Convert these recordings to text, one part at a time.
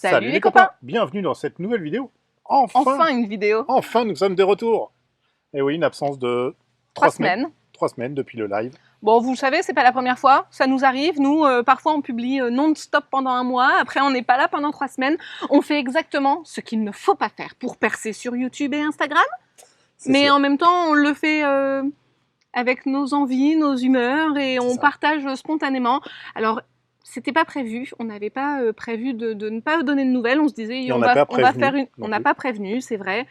Salut les copains! Bienvenue dans cette nouvelle vidéo. Enfin une vidéo. Enfin, nous sommes de retour. Et oui, une absence de 3 semaines. 3 semaines depuis le live. Bon, vous le savez, c'est pas la première fois. Ça nous arrive. Nous, parfois, on publie non-stop pendant un mois. Après, on n'est pas là pendant 3 semaines. On fait exactement ce qu'il ne faut pas faire pour percer sur YouTube et Instagram. Mais sûr. en même temps, on le fait avec nos envies, nos humeurs et on partage spontanément. Alors, c'était pas prévu. On n'avait pas prévu de ne pas donner de nouvelles. On se disait, on va faire une. On n'a pas prévenu, c'est vrai.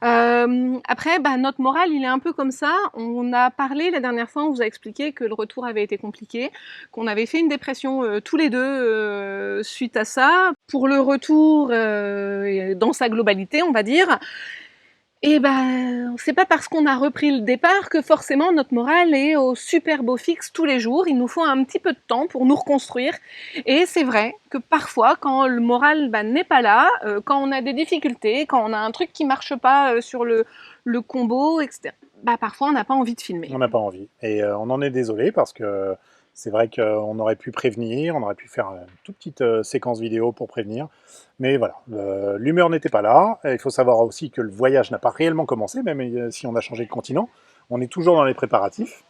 Après, notre moral, il est un peu comme ça. On a parlé la dernière fois, on vous a expliqué que le retour avait été compliqué, qu'on avait fait une dépression tous les deux suite à ça. Pour le retour dans sa globalité, on va dire. Et c'est pas parce qu'on a repris le départ que forcément notre morale est au super beau fixe tous les jours. Il nous faut un petit peu de temps pour nous reconstruire. Et c'est vrai que parfois, quand le moral n'est pas là, quand on a des difficultés, quand on a un truc qui marche pas sur le combo, etc., parfois on n'a pas envie de filmer. On n'a pas envie. Et on en est désolé parce que c'est vrai qu'on aurait pu prévenir, on aurait pu faire une toute petite séquence vidéo pour prévenir. Mais voilà, l'humeur n'était pas là. Et il faut savoir aussi que le voyage n'a pas réellement commencé, même si on a changé de continent. On est toujours dans les préparatifs.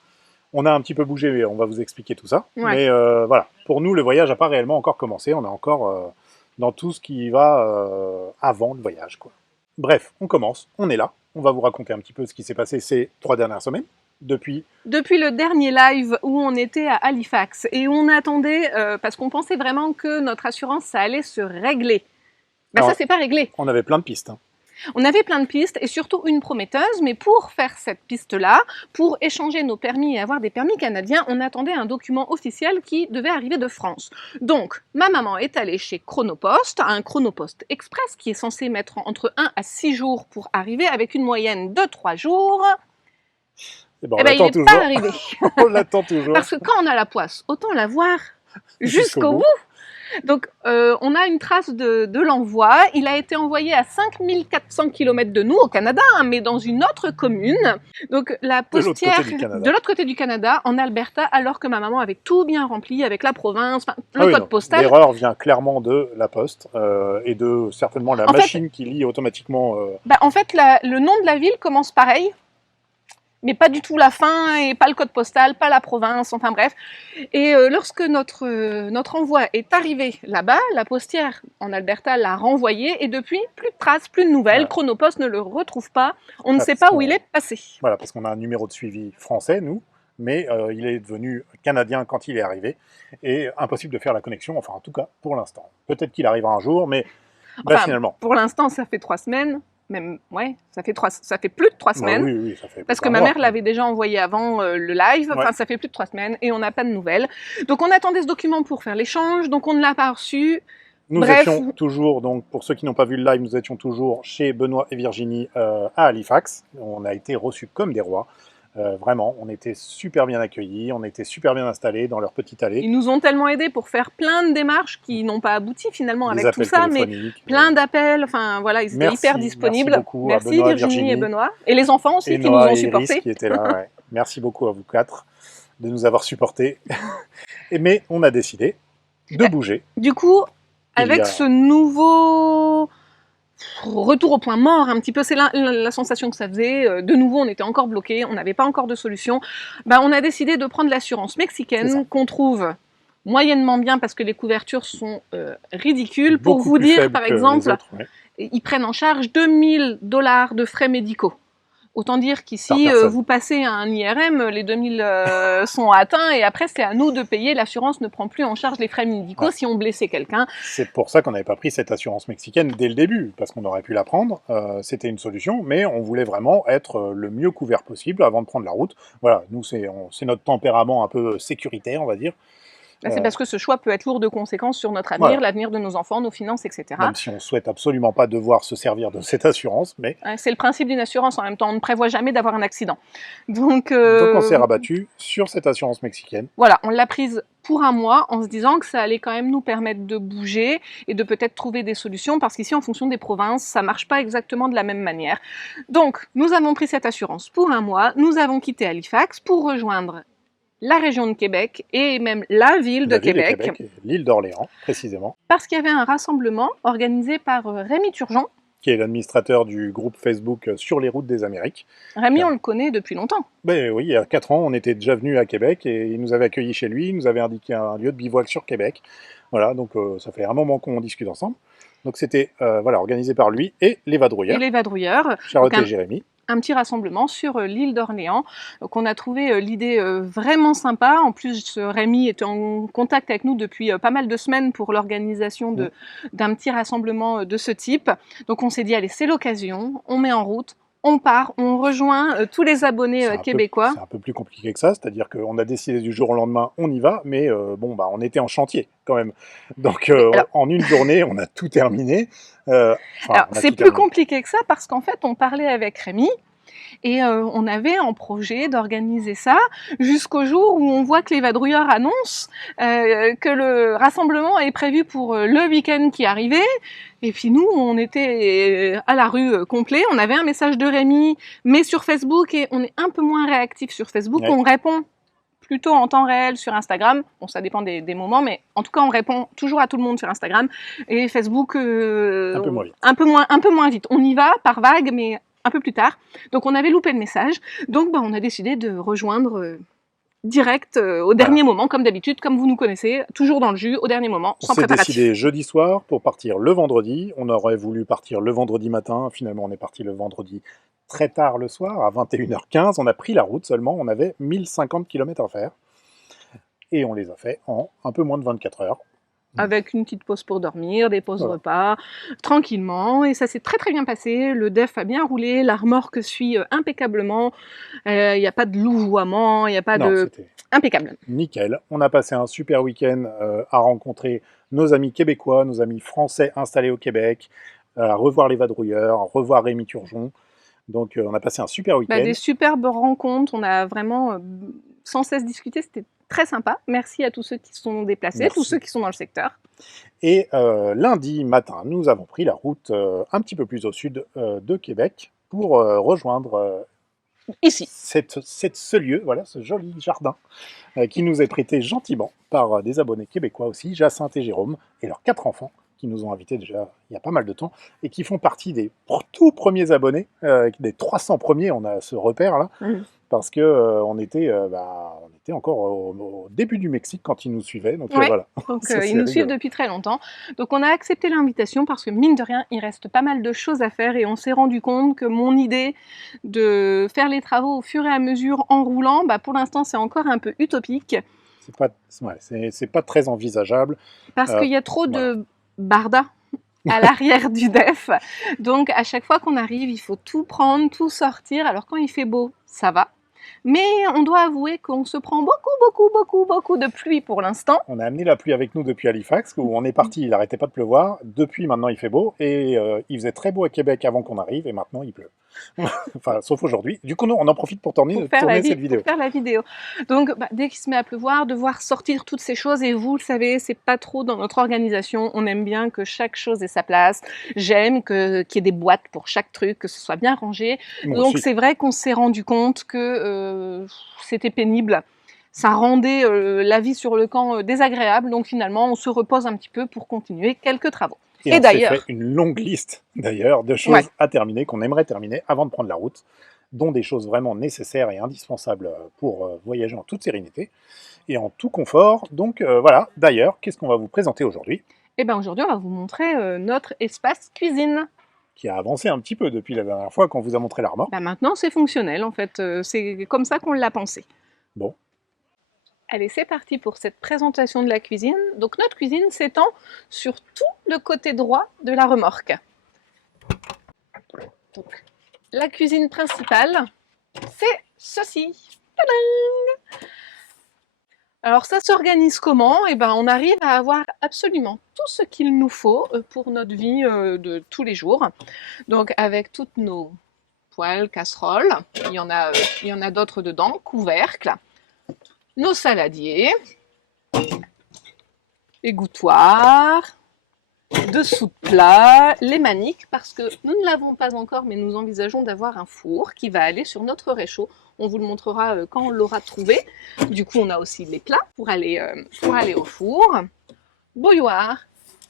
On a un petit peu bougé, mais on va vous expliquer tout ça. Ouais. Mais voilà, pour nous, le voyage n'a pas réellement encore commencé. On est encore dans tout ce qui va avant le voyage, quoi. Bref, on commence, on est là. On va vous raconter un petit peu ce qui s'est passé ces 3 dernières semaines. Depuis le dernier live où on était à Halifax et où on attendait, parce qu'on pensait vraiment que notre assurance, ça allait se régler. Alors, ça, c'est pas réglé. On avait plein de pistes. On avait plein de pistes et surtout une prometteuse, mais pour faire cette piste-là, pour échanger nos permis et avoir des permis canadiens, on attendait un document officiel qui devait arriver de France. Donc, ma maman est allée chez Chronopost, un Chronopost Express qui est censé mettre entre 1 à 6 jours pour arriver avec une moyenne de 3 jours. Il n'est pas arrivé. On l'attend toujours. Parce que quand on a la poisse, autant la voir jusqu'au bout. Donc, on a une trace de l'envoi. Il a été envoyé à 5400 km de nous, au Canada, mais dans une autre commune. Donc, la postière de l'autre côté du Canada, en Alberta, alors que ma maman avait tout bien rempli avec la province, le code postal. L'erreur vient clairement de la poste et de certainement la machine qui lit automatiquement. En fait, le nom de la ville commence pareil. Mais pas du tout la fin, et pas le code postal, pas la province, enfin bref. Et lorsque notre envoi est arrivé là-bas, la postière en Alberta l'a renvoyé, et depuis, plus de traces, plus de nouvelles. Voilà. Chronopost ne le retrouve pas, on ne sait pas où il est passé. Voilà, parce qu'on a un numéro de suivi français, nous, mais il est devenu canadien quand il est arrivé, et impossible de faire la connexion, enfin en tout cas, pour l'instant. Peut-être qu'il arrivera un jour, mais finalement. Pour l'instant, ça fait 3 semaines. Même, ouais, ça fait plus de 3 semaines. Oui, ça fait parce que ma mère l'avait déjà envoyé avant le live. Enfin, ça fait plus de 3 semaines et on n'a pas de nouvelles. Donc, on attendait ce document pour faire l'échange. Donc, on ne l'a pas reçu. Nous étions toujours, donc pour ceux qui n'ont pas vu le live, nous étions toujours chez Benoît et Virginie à Halifax. On a été reçus comme des rois. Vraiment, on était super bien accueillis, on était super bien installés dans leur petite allée. Ils nous ont tellement aidés pour faire plein de démarches qui n'ont pas abouti finalement avec tout ça, mais plein d'appels, enfin voilà, ils étaient hyper disponibles. Merci beaucoup à Benoît, Virginie et Benoît. Et les enfants aussi qui nous ont supportés. Iris qui étaient là, ouais. Merci beaucoup à vous 4 de nous avoir supportés. Mais on a décidé de bouger. Du coup, avec ce nouveau retour au point mort, un petit peu, c'est la sensation que ça faisait. De nouveau, on était encore bloqué, on n'avait pas encore de solution. On a décidé de prendre l'assurance mexicaine qu'on trouve moyennement bien parce que les couvertures sont ridicules. Pour vous dire, par exemple, ils prennent en charge 2000 $ de frais médicaux. Autant dire qu'ici, vous passez à un IRM, les 2000 sont atteints et après, c'est à nous de payer. L'assurance ne prend plus en charge les frais médicaux si on blessait quelqu'un. C'est pour ça qu'on n'avait pas pris cette assurance mexicaine dès le début, parce qu'on aurait pu la prendre. C'était une solution, mais on voulait vraiment être le mieux couvert possible avant de prendre la route. Voilà, nous, c'est notre tempérament un peu sécuritaire, on va dire. C'est parce que ce choix peut être lourd de conséquences sur notre avenir, l'avenir de nos enfants, nos finances, etc. Même si on ne souhaite absolument pas devoir se servir de cette assurance, mais... C'est le principe d'une assurance en même temps, on ne prévoit jamais d'avoir un accident. Donc on s'est rabattu sur cette assurance mexicaine. Voilà, on l'a prise pour un mois en se disant que ça allait quand même nous permettre de bouger et de peut-être trouver des solutions, parce qu'ici, en fonction des provinces, ça ne marche pas exactement de la même manière. Donc, nous avons pris cette assurance pour un mois, nous avons quitté Halifax pour rejoindre la région de Québec et même la ville de Québec. L'île d'Orléans, précisément. Parce qu'il y avait un rassemblement organisé par Rémi Turgeon, qui est l'administrateur du groupe Facebook Sur les routes des Amériques. Rémi, on le connaît depuis longtemps. Ben oui, il y a 4 ans, on était déjà venu à Québec et il nous avait accueillis chez lui, il nous avait indiqué un lieu de bivouac sur Québec. Voilà, donc ça fait un moment qu'on discute ensemble. Donc c'était voilà, organisé par lui et les Vadrouilleurs. Et les Vadrouilleurs. Charlotte et Jérémy. Un petit rassemblement sur l'île d'Orléans. Donc on a trouvé l'idée vraiment sympa. En plus, Rémi était en contact avec nous depuis pas mal de semaines pour l'organisation d'un petit rassemblement de ce type. Donc on s'est dit, allez, c'est l'occasion, on met en route, on part, on rejoint tous les abonnés québécois. C'est un peu plus compliqué que ça, c'est-à-dire qu'on a décidé du jour au lendemain, on y va, mais bon, bah, on était en chantier quand même. Donc en une journée, on a tout terminé. Alors c'est plus compliqué que ça parce qu'en fait, on parlait avec Rémi. Et on avait en projet d'organiser ça jusqu'au jour où on voit que les Vadrouilleurs annoncent que le rassemblement est prévu pour le week-end qui arrivait. Et puis nous, on était à la rue complet. On avait un message de Rémi, mais sur Facebook, et on est un peu moins réactif sur Facebook. Ouais. On répond plutôt en temps réel sur Instagram. Bon, ça dépend des moments, mais en tout cas, on répond toujours à tout le monde sur Instagram. Et Facebook, un peu moins vite. Un peu moins vite. On y va par vague, mais un peu plus tard. Donc on avait loupé le message. Donc on a décidé de rejoindre direct au dernier moment, comme d'habitude, comme vous nous connaissez, toujours dans le jus, au dernier moment, sans préparatif. On s'est décidé jeudi soir pour partir le vendredi. On aurait voulu partir le vendredi matin. Finalement, on est parti le vendredi très tard le soir, à 21h15. On a pris la route seulement. On avait 1050 km à faire. Et on les a fait en un peu moins de 24 heures. Avec une petite pause pour dormir, des pauses repas, tranquillement. Et ça s'est très très bien passé. Le def a bien roulé, la remorque suit impeccablement. Il n'y a pas de louvoiement, il n'y a pas de... Impeccable. Nickel. On a passé un super week-end à rencontrer nos amis québécois, nos amis français installés au Québec, à revoir les Vadrouilleurs, à revoir Rémi Turgeon. Donc on a passé un super week-end. Des superbes rencontres. On a vraiment sans cesse discuté. C'était très sympa. Merci à tous ceux qui se sont déplacés, tous ceux qui sont dans le secteur. Et lundi matin, nous avons pris la route un petit peu plus au sud de Québec pour rejoindre ici ce lieu, voilà, ce joli jardin qui nous est prêté gentiment par des abonnés québécois aussi, Jacinthe et Jérôme, et leurs 4 enfants qui nous ont invités déjà il y a pas mal de temps et qui font partie des tout premiers abonnés, des 300 premiers, on a ce repère là. Parce que on était encore au début du Mexique quand ils nous suivaient. Donc voilà. Donc ils nous suivent depuis très longtemps. Donc on a accepté l'invitation parce que mine de rien, il reste pas mal de choses à faire et on s'est rendu compte que mon idée de faire les travaux au fur et à mesure en roulant, pour l'instant c'est encore un peu utopique. C'est pas très envisageable. Parce qu'il y a trop de barda à l'arrière du def. Donc à chaque fois qu'on arrive, il faut tout prendre, tout sortir. Alors quand il fait beau, ça va. Mais on doit avouer qu'on se prend beaucoup de pluie pour l'instant. On a amené la pluie avec nous depuis Halifax, où on est parti, il n'arrêtait pas de pleuvoir. Depuis, maintenant, il fait beau. Et il faisait très beau à Québec avant qu'on arrive, et maintenant, il pleut. Enfin, sauf aujourd'hui. Du coup, on en profite pour tourner cette vidéo. Pour faire la vidéo. Donc, dès qu'il se met à pleuvoir, devoir sortir toutes ces choses, et vous le savez, c'est pas trop dans notre organisation. On aime bien que chaque chose ait sa place. J'aime qu'il y ait des boîtes pour chaque truc, que ce soit bien rangé. Donc, c'est vrai qu'on s'est rendu compte que c'était pénible. Ça rendait la vie sur le camp désagréable. Donc, finalement, on se repose un petit peu pour continuer quelques travaux. Et d'ailleurs, on s'est fait une longue liste d'ailleurs de choses à terminer, qu'on aimerait terminer avant de prendre la route, dont des choses vraiment nécessaires et indispensables pour voyager en toute sérénité et en tout confort. Donc voilà, d'ailleurs, qu'est-ce qu'on va vous présenter aujourd'hui? Eh bien aujourd'hui, on va vous montrer notre espace cuisine. Qui a avancé un petit peu depuis la dernière fois qu'on vous a montré la remorque. Maintenant, c'est fonctionnel en fait, c'est comme ça qu'on l'a pensé. Bon. Allez, c'est parti pour cette présentation de la cuisine. Donc notre cuisine s'étend sur tout le côté droit de la remorque. Donc, la cuisine principale, c'est ceci. Tadam! Alors ça s'organise comment? On arrive à avoir absolument tout ce qu'il nous faut pour notre vie de tous les jours. Donc avec toutes nos poêles, casseroles, il y en a d'autres dedans, couvercles, nos saladiers, égouttoirs, dessous de plat, les maniques, parce que nous ne l'avons pas encore, mais nous envisageons d'avoir un four qui va aller sur notre réchaud. On vous le montrera quand on l'aura trouvé. Du coup, on a aussi les plats pour aller au four. Bouilloire,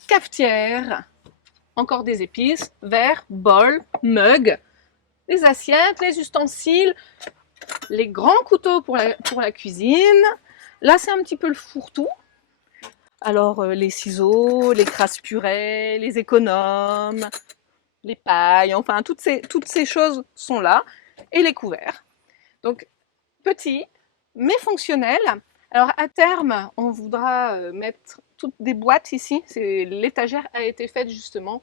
cafetière, encore des épices, verre, bol, mug, les assiettes, les ustensiles, les grands couteaux pour la cuisine. Là, c'est un petit peu le fourre-tout. Alors, les ciseaux, les crasse-purée, les économes, les pailles, enfin, toutes ces choses sont là. Et les couverts. Donc, petit, mais fonctionnel. Alors, à terme, on voudra mettre toutes des boîtes ici. L'étagère a été faite justement,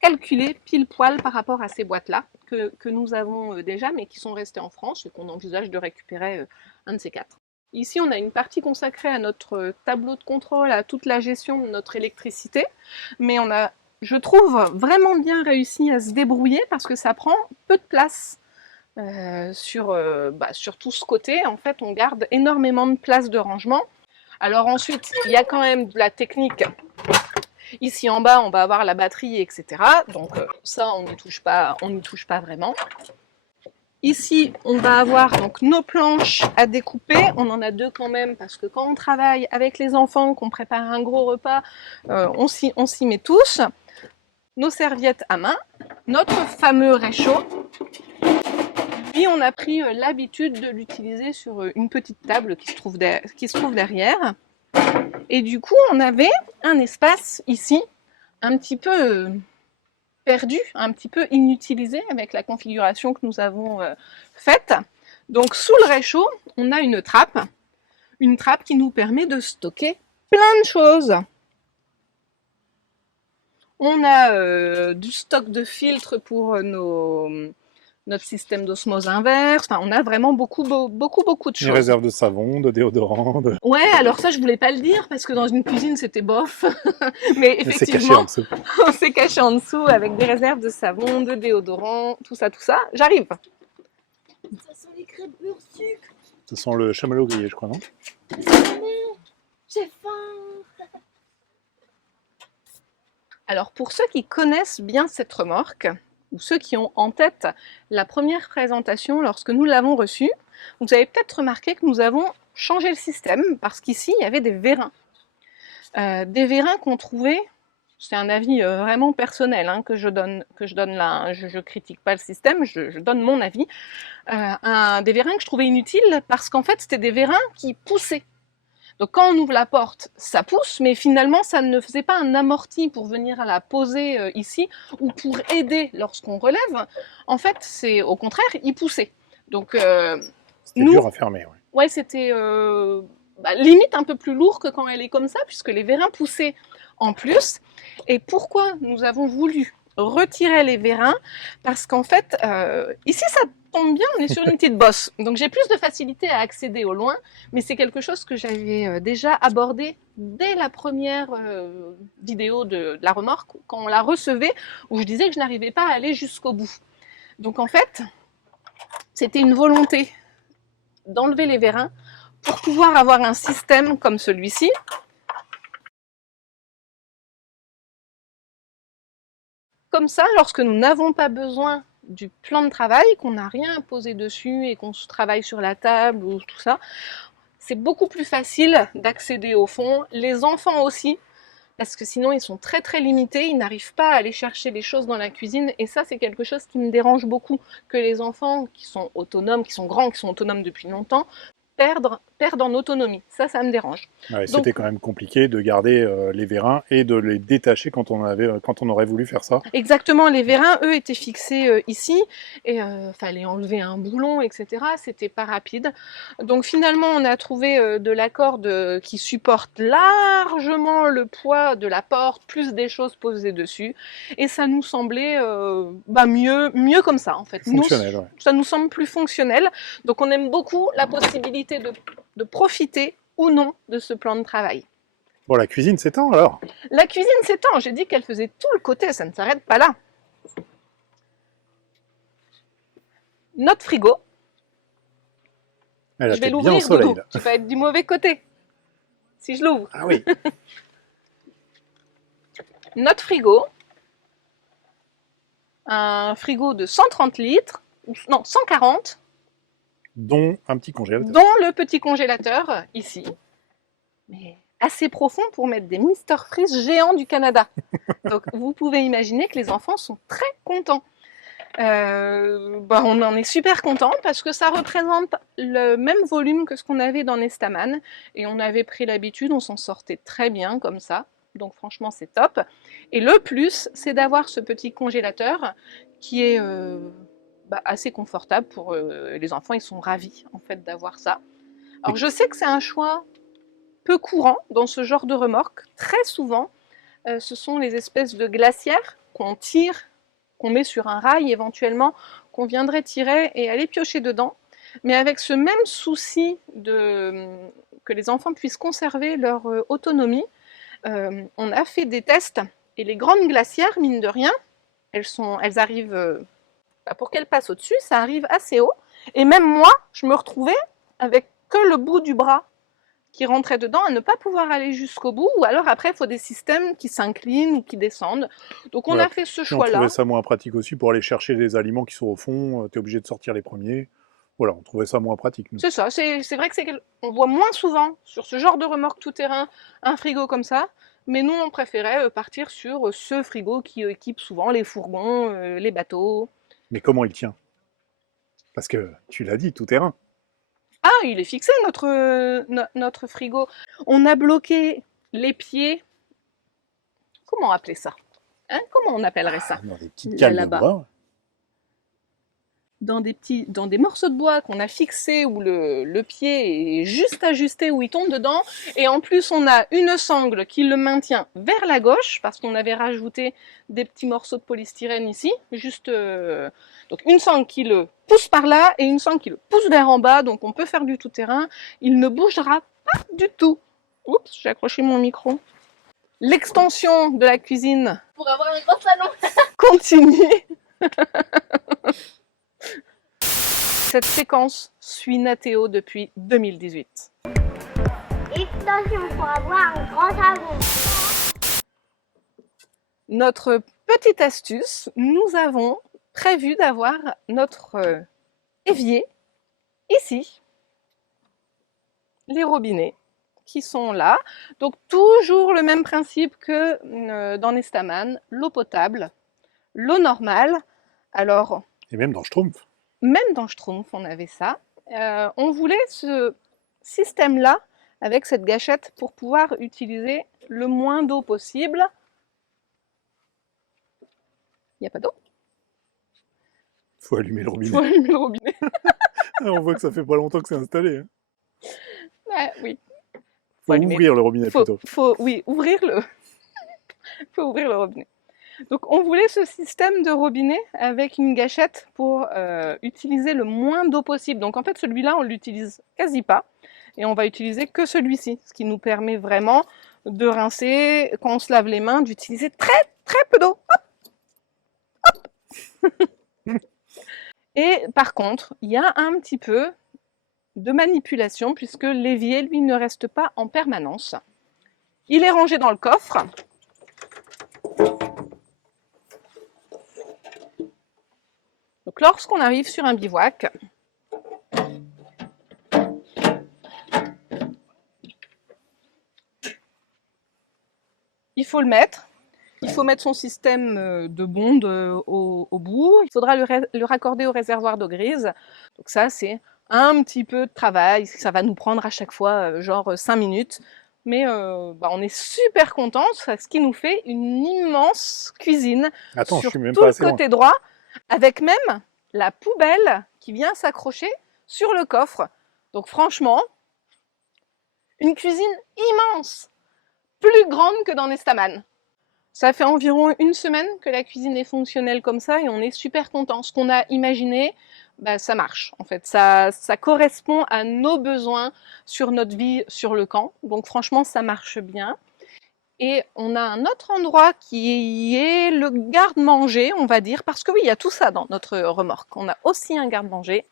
calculée pile poil par rapport à ces boîtes-là, que nous avons déjà, mais qui sont restées en France et qu'on envisage de récupérer un de ces quatre. Ici, on a une partie consacrée à notre tableau de contrôle, à toute la gestion de notre électricité, mais on a, je trouve, vraiment bien réussi à se débrouiller parce que ça prend peu de place. Sur tout ce côté, en fait, on garde énormément de place de rangement. Alors ensuite, il y a quand même de la technique. Ici en bas, on va avoir la batterie, etc. Donc ça, on n'y touche pas vraiment. Ici, on va avoir donc nos planches à découper. On en a deux quand même parce que quand on travaille avec les enfants, qu'on prépare un gros repas, on s'y met tous. Nos serviettes à main, notre fameux réchaud. Puis on a pris l'habitude de l'utiliser sur une petite table qui se trouve derrière. Et du coup, on avait un espace ici, un petit peu perdu, un petit peu inutilisé avec la configuration que nous avons faite. Donc sous le réchaud, on a une trappe qui nous permet de stocker plein de choses. On a du stock de filtres pour notre système d'osmose inverse. Enfin, on a vraiment beaucoup de choses. Une réserve de savon, de déodorant. Ouais, alors ça, je voulais pas le dire parce que dans une cuisine, c'était bof. Mais C'est caché effectivement, en dessous. on s'est caché en dessous avec des réserves de savon, de déodorant, tout ça. J'arrive. Ça sent les crêpes beurre sucre. Ce sont le chamallow grillé, je crois, non? J'ai faim. Alors, pour ceux qui connaissent bien cette remorque, ou ceux qui ont en tête la première présentation lorsque nous l'avons reçue, vous avez peut-être remarqué que nous avons changé le système parce qu'ici, il y avait des vérins. Des vérins qu'on trouvait, c'est un avis vraiment personnel que je donne là, je critique pas le système, je donne mon avis, des vérins que je trouvais inutiles parce qu'en fait, c'était des vérins qui poussaient. Donc quand on ouvre la porte, ça pousse, mais finalement, ça ne faisait pas un amorti pour venir la poser ici ou pour aider lorsqu'on relève. En fait, c'est au contraire, il poussait. Donc c'était dur à fermer. Ouais, c'était limite un peu plus lourd que quand elle est comme ça, puisque les vérins poussaient en plus. Et pourquoi nous avons voulu retirer les vérins? Parce qu'en fait, ici, ça tombe bien, on est sur une petite bosse. Donc j'ai plus de facilité à accéder au loin, mais c'est quelque chose que j'avais déjà abordé dès la première vidéo de la remorque, quand on la recevait, où je disais que je n'arrivais pas à aller jusqu'au bout. Donc en fait, c'était une volonté d'enlever les vérins pour pouvoir avoir un système comme celui-ci. Comme ça, lorsque nous n'avons pas besoin du plan de travail, qu'on n'a rien à poser dessus et qu'on se travaille sur la table ou tout ça, c'est beaucoup plus facile d'accéder au fond. Les enfants aussi, parce que sinon ils sont très très limités, ils n'arrivent pas à aller chercher les choses dans la cuisine, et ça c'est quelque chose qui me dérange beaucoup, que les enfants qui sont autonomes, qui sont grands, qui sont autonomes depuis longtemps, perdre en autonomie. Ça me dérange. Ouais, c'était quand même compliqué de garder les vérins et de les détacher quand on aurait voulu faire ça. Exactement, les vérins, eux, étaient fixés ici, et fallait enlever un boulon, etc. C'était pas rapide. Donc finalement, on a trouvé de la corde qui supporte largement le poids de la porte, plus des choses posées dessus, et ça nous semblait mieux comme ça, en fait. Fonctionnel, ouais. Ça nous semble plus fonctionnel. Donc on aime beaucoup la possibilité de profiter ou non de ce plan de travail. Bon, la cuisine s'étend alors? La cuisine s'étend, j'ai dit qu'elle faisait tout le côté, ça ne s'arrête pas là. Notre frigo. Je vais l'ouvrir, Doudou. Tu vas être du mauvais côté. Si je l'ouvre. Ah oui. notre frigo, un frigo de 130 litres, non 140, dont un petit congélateur. Dont le petit congélateur ici, mais assez profond pour mettre des Mr Freeze géants du Canada. Donc vous pouvez imaginer que les enfants sont très contents. On en est super content parce que ça représente le même volume que ce qu'on avait dans Nestaman et on avait pris l'habitude, on s'en sortait très bien comme ça. Donc franchement c'est top. Et le plus, c'est d'avoir ce petit congélateur qui est assez confortable pour les enfants. Ils sont ravis en fait d'avoir ça. Alors je sais que c'est un choix peu courant dans ce genre de remorque. Très souvent, ce sont les espèces de glacières qu'on tire, qu'on met sur un rail éventuellement, qu'on viendrait tirer et aller piocher dedans. Mais avec ce même souci que les enfants puissent conserver leur autonomie, on a fait des tests et les grandes glacières, mine de rien, elles arrivent, pour qu'elles passent au-dessus, ça arrive assez haut. Et même moi, je me retrouvais avec que le bout du bras qui rentrait dedans à ne pas pouvoir aller jusqu'au bout, ou alors après il faut des systèmes qui s'inclinent ou qui descendent. Donc on a fait ce choix-là. On trouvait ça moins pratique aussi pour aller chercher des aliments qui sont au fond, tu es obligé de sortir les premiers. Voilà, on trouvait ça moins pratique. C'est ça, c'est vrai que on voit moins souvent sur ce genre de remorque tout-terrain un frigo comme ça, mais nous on préférait partir sur ce frigo qui équipe souvent les fourgons, les bateaux. Mais comment il tient? Parce que tu l'as dit, tout-terrain. Ah, il est fixé notre frigo. On a bloqué les pieds. Comment appeler ça? Hein? Comment on appellerait ça? Dans des petites cales de bois. Dans des morceaux de bois qu'on a fixés où le pied est juste ajusté où il tombe dedans. Et en plus, on a une sangle qui le maintient vers la gauche parce qu'on avait rajouté des petits morceaux de polystyrène ici. Donc une sangle qui le pousse par là et une sangle qui le pousse vers en bas. Donc on peut faire du tout-terrain. Il ne bougera pas du tout. Oups, j'ai accroché mon micro. L'extension de la cuisine pour avoir un grand salon continue. Cette séquence suit Nathéo depuis 2018. Extension pour avoir un grand salon. Notre petite astuce, nous avons prévu d'avoir notre évier ici. Les robinets qui sont là. Donc toujours le même principe que dans Nestaman, l'eau potable, l'eau normale. Alors, et même dans Schtroumpf. Même dans Schtroumpf, on avait ça. On voulait ce système-là, avec cette gâchette, pour pouvoir utiliser le moins d'eau possible. Il n'y a pas d'eau. Il faut allumer le robinet. Faut allumer le robinet. On voit que ça fait pas longtemps que c'est installé. Hein. Oui. Faut ouvrir le robinet plutôt. Oui, ouvrir le... faut ouvrir le robinet. Donc on voulait ce système de robinet avec une gâchette pour utiliser le moins d'eau possible. Donc en fait celui-là on l'utilise quasi pas et on va utiliser que celui-ci, ce qui nous permet vraiment de rincer quand on se lave les mains, d'utiliser très très peu d'eau. Et par contre il y a un petit peu de manipulation puisque l'évier lui ne reste pas en permanence. Il est rangé dans le coffre. Donc lorsqu'on arrive sur un bivouac, il faut le mettre. Il faut mettre son système de bonde au bout. Il faudra le raccorder au réservoir d'eau grise. Donc ça, c'est un petit peu de travail. Ça va nous prendre à chaque fois genre 5 minutes. Mais on est super contents, ce qui nous fait une immense cuisine sur tout le côté droit, avec même la poubelle qui vient s'accrocher sur le coffre. Donc franchement, une cuisine immense, plus grande que dans Nestaman. Ça fait environ une semaine que la cuisine est fonctionnelle comme ça et on est super contents. Ce qu'on a imaginé, ça marche en fait. Ça correspond à nos besoins sur notre vie sur le camp. Donc franchement, ça marche bien. Et on a un autre endroit qui est le garde-manger, on va dire, parce que oui, il y a tout ça dans notre remorque. On a aussi un garde-manger.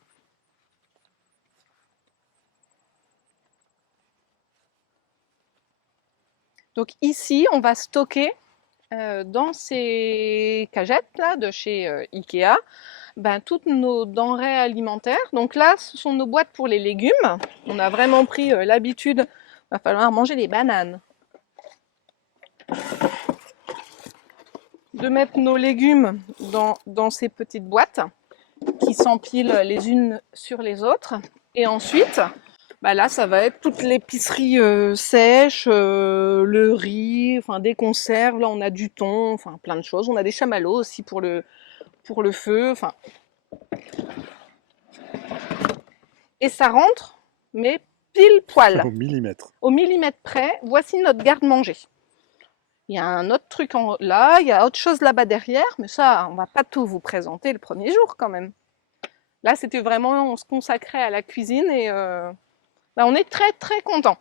Donc ici, on va stocker dans ces cagettes là de chez Ikea, toutes nos denrées alimentaires. Donc là, ce sont nos boîtes pour les légumes. On a vraiment pris l'habitude, va falloir manger des bananes. De mettre nos légumes dans ces petites boîtes qui s'empilent les unes sur les autres. Et ensuite, là, ça va être toute l'épicerie sèche, le riz, enfin des conserves. Là, on a du thon, enfin plein de choses. On a des chamallows aussi pour le feu. Enfin. Et ça rentre, mais pile poil. Au millimètre. Au millimètre près. Voici notre garde-manger. Il y a un autre truc là, il y a autre chose là-bas derrière, mais ça, on va pas tout vous présenter le premier jour quand même. Là, c'était vraiment, on se consacrait à la cuisine et on est très très content.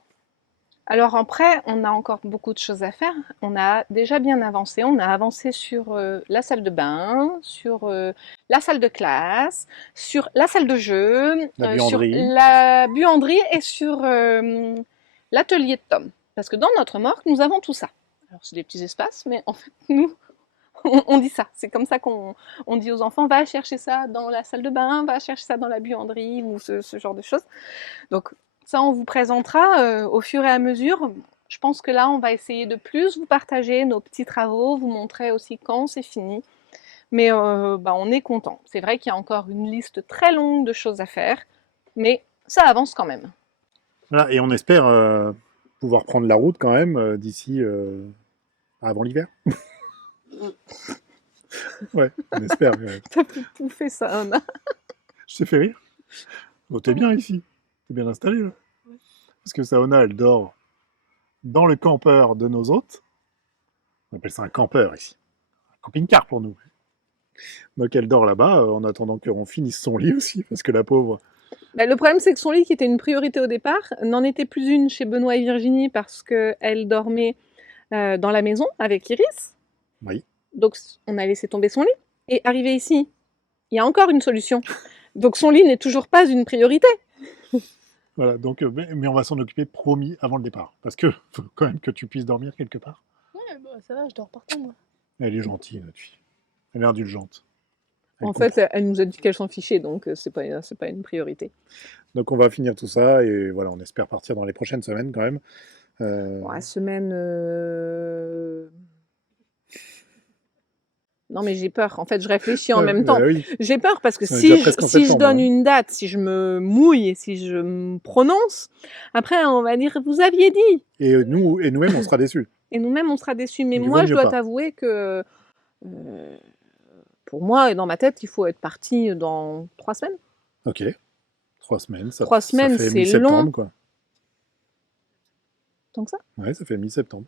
Alors après, on a encore beaucoup de choses à faire. On a déjà bien avancé. On a avancé sur la salle de bain, sur la salle de classe, sur la salle de jeu, sur la buanderie et sur l'atelier de Tom. Parce que dans notre remorque, nous avons tout ça. Alors c'est des petits espaces, mais en fait, nous, on dit ça. C'est comme ça qu'on dit aux enfants, va chercher ça dans la salle de bain, va chercher ça dans la buanderie, ou ce genre de choses. Donc ça, on vous présentera au fur et à mesure. Je pense que là, on va essayer de plus vous partager nos petits travaux, vous montrer aussi quand c'est fini. Mais on est content. C'est vrai qu'il y a encore une liste très longue de choses à faire, mais ça avance quand même. Voilà, et on espère pouvoir prendre la route quand même d'ici avant l'hiver. Ouais, on espère. T'as pu pouffer ça, Anna. Je t'ai fait rire. Oh, t'es bien ici. T'es bien installé là. Ouais. Parce que Saona, elle dort dans le campeur de nos hôtes. On appelle ça un campeur ici. Un camping-car pour nous. Donc elle dort là-bas en attendant qu'on finisse son lit aussi, parce que la pauvre... Le problème, c'est que son lit, qui était une priorité au départ, n'en était plus une chez Benoît et Virginie parce qu'elle dormait dans la maison avec Iris. Oui. Donc, on a laissé tomber son lit. Et arrivé ici, il y a encore une solution. Donc, son lit n'est toujours pas une priorité. Voilà, donc, mais on va s'en occuper, promis, avant le départ. Parce que faut quand même que tu puisses dormir quelque part. Ouais, ça va, je dors partout, moi. Elle est gentille, notre fille. Elle est indulgente. En fait, elle nous a dit qu'elle s'en fichait, donc c'est pas une priorité. Donc on va finir tout ça, et voilà, on espère partir dans les prochaines semaines quand même. Semaine... Non, mais j'ai peur. En fait, je réfléchis en même temps. Oui. J'ai peur parce que si je donne une date, si je me mouille et si je me prononce, après, on va dire, vous aviez dit. Et nous-mêmes, on sera déçus. Et nous-mêmes, on sera déçus. Mais moi, je dois t'avouer que, pour moi, et dans ma tête, il faut être parti dans 3 semaines. Ok. 3 semaines. 3 semaines, c'est long. Quoi. Tant que ça ? Ouais, ça fait mi-septembre.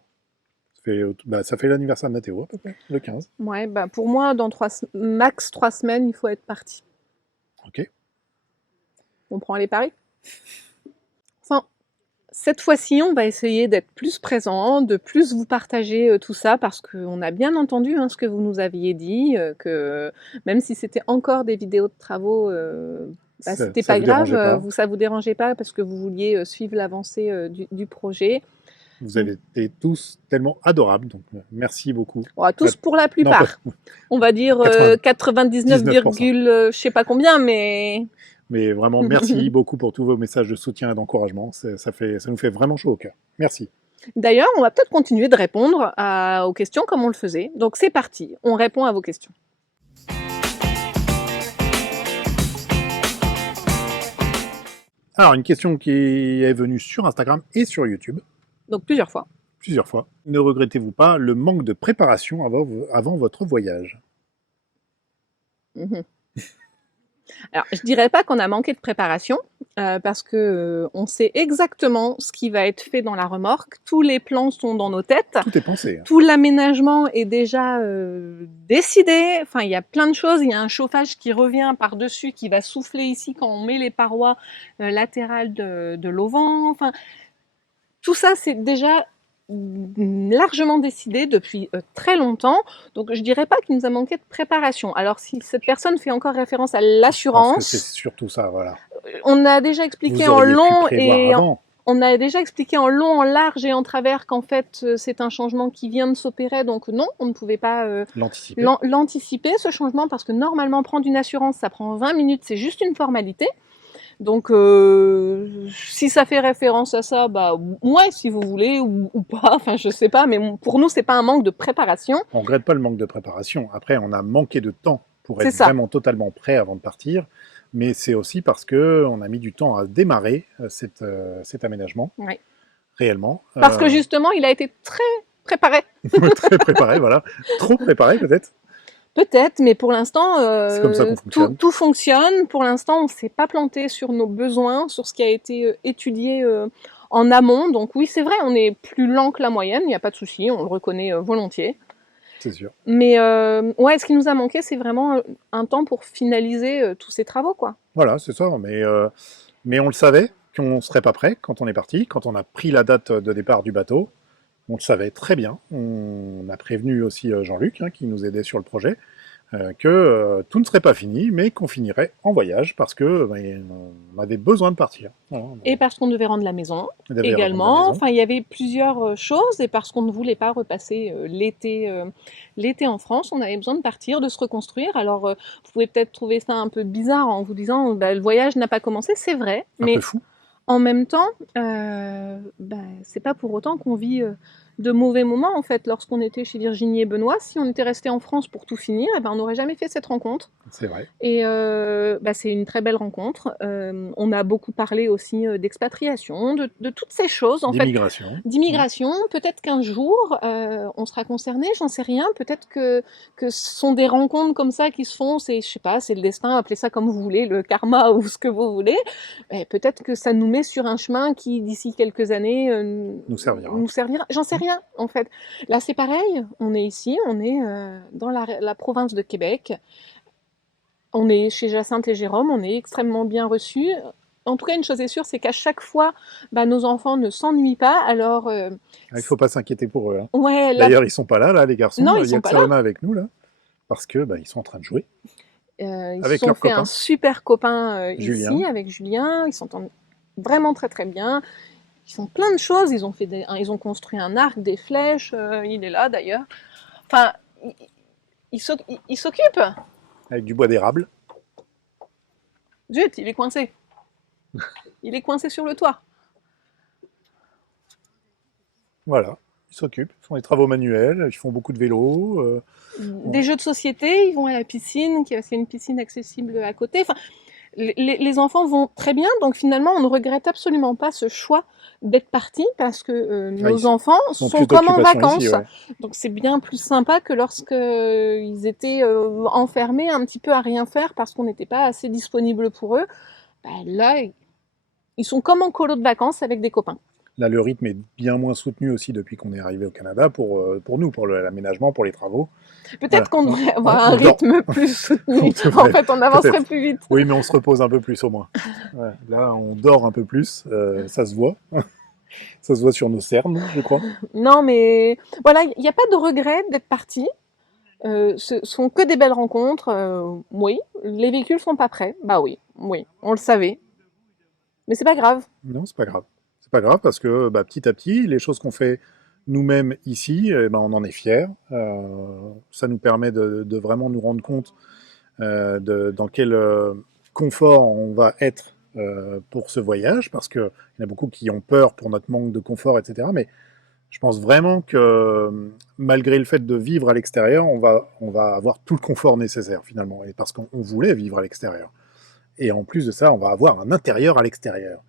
Ça fait l'anniversaire de Mathéo, à peu près, le 15. Ouais, pour moi, dans max 3 semaines, il faut être parti. Ok. On prend les paris. Enfin, cette fois-ci, on va essayer d'être plus présent, de plus vous partager tout ça, parce qu'on a bien entendu ce que vous nous aviez dit, que même si c'était encore des vidéos de travaux, c'était pas grave, ça vous dérangeait pas, parce que vous vouliez suivre l'avancée du projet. Vous avez été tous tellement adorables, donc merci beaucoup. Tous pour la plupart. Non, on va dire 99, je sais pas combien, mais... Mais vraiment, merci beaucoup pour tous vos messages de soutien et d'encouragement. Ça nous fait vraiment chaud au cœur. Merci. D'ailleurs, on va peut-être continuer de répondre aux questions comme on le faisait. Donc c'est parti, on répond à vos questions. Alors, une question qui est venue sur Instagram et sur YouTube. Donc plusieurs fois. Plusieurs fois. Ne regrettez-vous pas le manque de préparation avant votre voyage ? Alors, je dirais pas qu'on a manqué de préparation, parce que on sait exactement ce qui va être fait dans la remorque. Tous les plans sont dans nos têtes. Tout est pensé. Tout l'aménagement est déjà décidé. Enfin, il y a plein de choses. Il y a un chauffage qui revient par-dessus, qui va souffler ici quand on met les parois latérales de l'auvent. Enfin, tout ça, c'est déjà largement décidé depuis très longtemps, donc je dirais pas qu'il nous a manqué de préparation. Alors si cette personne fait encore référence à l'assurance, c'est surtout ça, voilà. On a déjà expliqué en long et On a déjà expliqué en long, en large et en travers qu'en fait, c'est un changement qui vient de s'opérer, donc non, on ne pouvait pas l'anticiper, ce changement, parce que normalement, prendre une assurance, ça prend 20 minutes, c'est juste une formalité. Donc, si ça fait référence à ça, bah ouais, si vous voulez, ou pas, enfin je sais pas, mais pour nous, c'est pas un manque de préparation. On regrette pas le manque de préparation. Après, on a manqué de temps pour être vraiment totalement prêt avant de partir. Mais c'est aussi parce qu'on a mis du temps à démarrer cet aménagement, réellement. Parce que justement, il a été très préparé. Très préparé, voilà. Trop préparé, peut-être. Peut-être, mais pour l'instant, tout fonctionne. Pour l'instant, on ne s'est pas planté sur nos besoins, sur ce qui a été étudié en amont. Donc oui, c'est vrai, on est plus lent que la moyenne, il n'y a pas de souci, on le reconnaît volontiers. C'est sûr. Mais ouais, ce qui nous a manqué, c'est vraiment un temps pour finaliser tous ces travaux, quoi. Voilà, c'est ça. Mais on le savait qu'on ne serait pas prêt quand on est parti, quand on a pris la date de départ du bateau. On le savait très bien. On a prévenu aussi Jean-Luc, qui nous aidait sur le projet, que tout ne serait pas fini, mais qu'on finirait en voyage parce que on avait besoin de partir. Voilà. Et parce qu'on devait rendre la maison également. Enfin, il y avait plusieurs choses, et parce qu'on ne voulait pas repasser l'été en France, on avait besoin de partir, de se reconstruire. Alors, vous pouvez peut-être trouver ça un peu bizarre en vous disant le voyage n'a pas commencé, c'est vrai, mais peu fou. En même temps, c'est pas pour autant qu'on vit de mauvais moments, en fait. Lorsqu'on était chez Virginie et Benoît, si on était resté en France pour tout finir, on n'aurait jamais fait cette rencontre. C'est vrai. Et c'est une très belle rencontre. On a beaucoup parlé aussi d'expatriation, de toutes ces choses, en fait. D'immigration. Peut-être qu'un jour, on sera concerné, j'en sais rien. Peut-être que ce sont des rencontres comme ça qui se font, je sais pas, c'est le destin, appelez ça comme vous voulez, le karma ou ce que vous voulez. Et peut-être que ça nous met sur un chemin qui, d'ici quelques années, nous servira. J'en sais rien, en fait. Là, c'est pareil. On est ici, on est dans la province de Québec. On est chez Jacinthe et Jérôme, on est extrêmement bien reçus. En tout cas, une chose est sûre, c'est qu'à chaque fois, nos enfants ne s'ennuient pas. Alors, il ne faut pas s'inquiéter pour eux. Ouais, d'ailleurs, ils ne sont pas là, les garçons. Non, il y a que Salona avec nous, là, parce que ils sont en train de jouer. Ils se sont fait un super copain ici, avec Julien. Ils s'entendent vraiment très très bien. Ils font plein de choses. Ils ont construit un arc, des flèches. Il est là, d'ailleurs. Enfin, ils s'occupent. Avec du bois d'érable. Zut, il est coincé. Il est coincé sur le toit. Voilà, ils s'occupent, ils font des travaux manuels, ils font beaucoup de vélo. Des jeux de société, ils vont à la piscine, c'est une piscine accessible à côté. Enfin, les enfants vont très bien, donc finalement, on ne regrette absolument pas ce choix d'être partis parce que nos enfants sont comme en vacances. Ici, ouais. Donc c'est bien plus sympa que lorsqu'ils étaient enfermés un petit peu à rien faire parce qu'on n'était pas assez disponible pour eux. Là, ils sont comme en colo de vacances avec des copains. Là, le rythme est bien moins soutenu aussi depuis qu'on est arrivé au Canada pour nous, pour l'aménagement, pour les travaux. Peut-être qu'on devrait avoir un rythme plus soutenu. En fait, on avancerait plus vite. Oui, mais on se repose un peu plus au moins. Ouais, là, on dort un peu plus, ça se voit. Ça se voit sur nos cernes, je crois. Non, mais voilà, il n'y a pas de regret d'être parti. Ce sont que des belles rencontres. Oui, les véhicules sont pas prêts. Bah oui, on le savait. Mais c'est pas grave. Non, c'est pas grave. C'est pas grave parce que petit à petit, les choses qu'on fait nous-mêmes ici, on en est fiers. Ça nous permet de vraiment nous rendre compte dans quel confort on va être pour ce voyage, parce qu'il y en a beaucoup qui ont peur pour notre manque de confort, etc. Mais je pense vraiment que malgré le fait de vivre à l'extérieur, on va avoir tout le confort nécessaire finalement, et parce qu'on voulait vivre à l'extérieur. Et en plus de ça, on va avoir un intérieur à l'extérieur.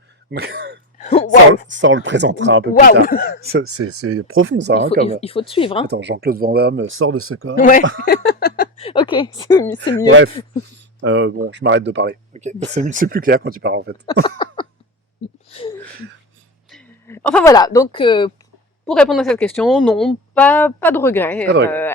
Wow. Ça, on le présentera un peu plus tard. C'est profond, ça. Il faut te suivre. Hein. Attends, Jean-Claude Van Damme sort de ce corps. Ouais. Ok, c'est mieux. Bref. Bon, je m'arrête de parler. Okay. C'est plus clair quand tu parles, en fait. Enfin, voilà. Donc, pour répondre à cette question, non, pas de regret.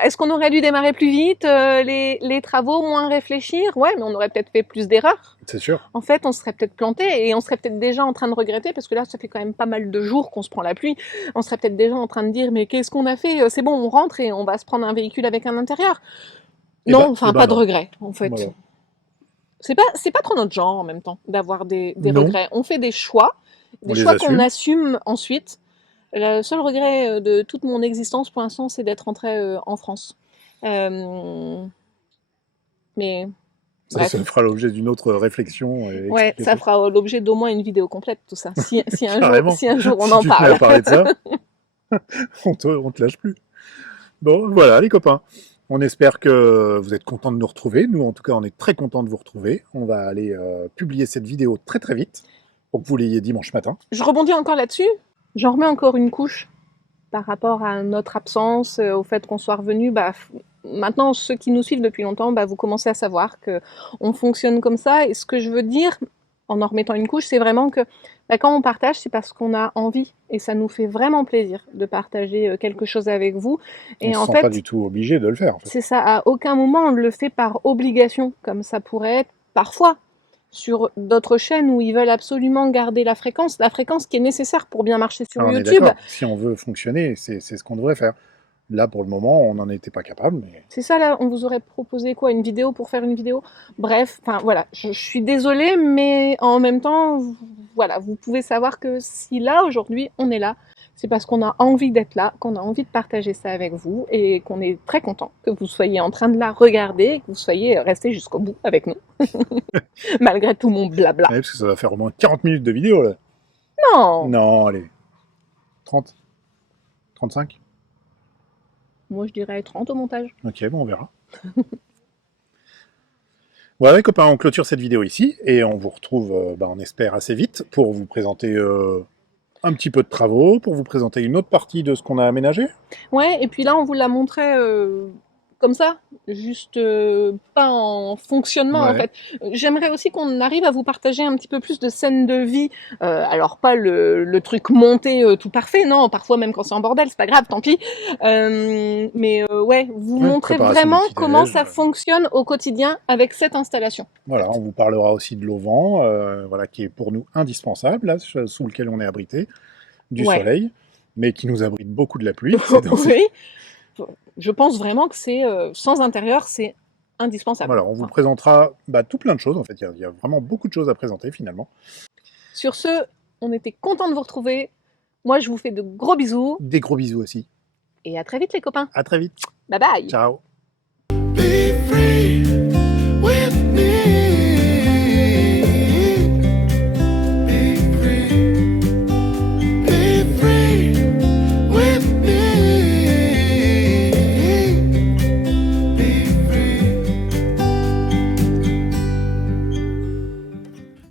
Est-ce qu'on aurait dû démarrer plus vite, les travaux, moins réfléchir? Ouais, mais on aurait peut-être fait plus d'erreurs. C'est sûr. En fait, on serait peut-être planté et on serait peut-être déjà en train de regretter, parce que là, ça fait quand même pas mal de jours qu'on se prend la pluie. On serait peut-être déjà en train de dire, mais qu'est-ce qu'on a fait? C'est bon, on rentre et on va se prendre un véhicule avec un intérieur. Non, pas de regret, en fait. Voilà. C'est pas trop notre genre, en même temps, d'avoir des regrets. On fait des choix Des choix qu'on assume ensuite. Le seul regret de toute mon existence pour l'instant, c'est d'être rentrée en France. Mais ça fera l'objet d'une autre réflexion. Ouais, ça fera l'objet d'au moins une vidéo complète, tout ça. Si un jour on en parle. Si tu te mets à parler de ça, on te lâche plus. Bon, voilà les copains. On espère que vous êtes contents de nous retrouver. Nous, en tout cas, on est très contents de vous retrouver. On va aller publier cette vidéo très très vite pour que vous l'ayez dimanche matin. Je rebondis encore là-dessus. J'en remets encore une couche par rapport à notre absence, au fait qu'on soit revenu. Maintenant, ceux qui nous suivent depuis longtemps, vous commencez à savoir qu'on fonctionne comme ça. Et ce que je veux dire, en remettant une couche, c'est vraiment que quand on partage, c'est parce qu'on a envie. Et ça nous fait vraiment plaisir de partager quelque chose avec vous. Et on ne se sent pas du tout obligé de le faire. En fait. C'est ça. À aucun moment, on le fait par obligation, comme ça pourrait être parfois sur d'autres chaînes où ils veulent absolument garder la fréquence qui est nécessaire pour bien marcher sur YouTube. Si on veut fonctionner, c'est ce qu'on devrait faire. Là, pour le moment, on n'en était pas capable. Mais... C'est ça, là, on vous aurait proposé quoi? Une vidéo pour faire une vidéo? Bref, voilà, je suis désolée, mais en même temps, voilà, vous pouvez savoir que si là, aujourd'hui, on est là, c'est parce qu'on a envie d'être là, qu'on a envie de partager ça avec vous, et qu'on est très content que vous soyez en train de la regarder, que vous soyez restés jusqu'au bout avec nous, malgré tout mon blabla. Ouais, parce que ça va faire au moins 40 minutes de vidéo, là. Non! Non, allez. 30? 35? Moi, je dirais 30 au montage. Ok, bon, on verra. Voilà, les copains, on clôture cette vidéo ici, et on vous retrouve, on espère, assez vite, pour vous présenter un petit peu de travaux, pour vous présenter une autre partie de ce qu'on a aménagé. Ouais, et puis là, on vous l'a montré comme ça, juste pas en fonctionnement en fait. J'aimerais aussi qu'on arrive à vous partager un petit peu plus de scènes de vie, alors pas le truc monté tout parfait, non, parfois même quand c'est en bordel, c'est pas grave, tant pis, mais ouais, vous montrer vraiment comment ça fonctionne au quotidien avec cette installation. Voilà, on vous parlera aussi de l'auvent, voilà, qui est pour nous indispensable, là, sous lequel on est abrité, du soleil, mais qui nous abrite beaucoup de la pluie. Oui. Je pense vraiment que c'est sans intérieur, c'est indispensable. Voilà, on vous présentera tout plein de choses. En fait, il y a vraiment beaucoup de choses à présenter finalement. Sur ce, on était contents de vous retrouver. Moi, je vous fais de gros bisous. Des gros bisous aussi. Et à très vite les copains. À très vite. Bye bye. Ciao. Be free.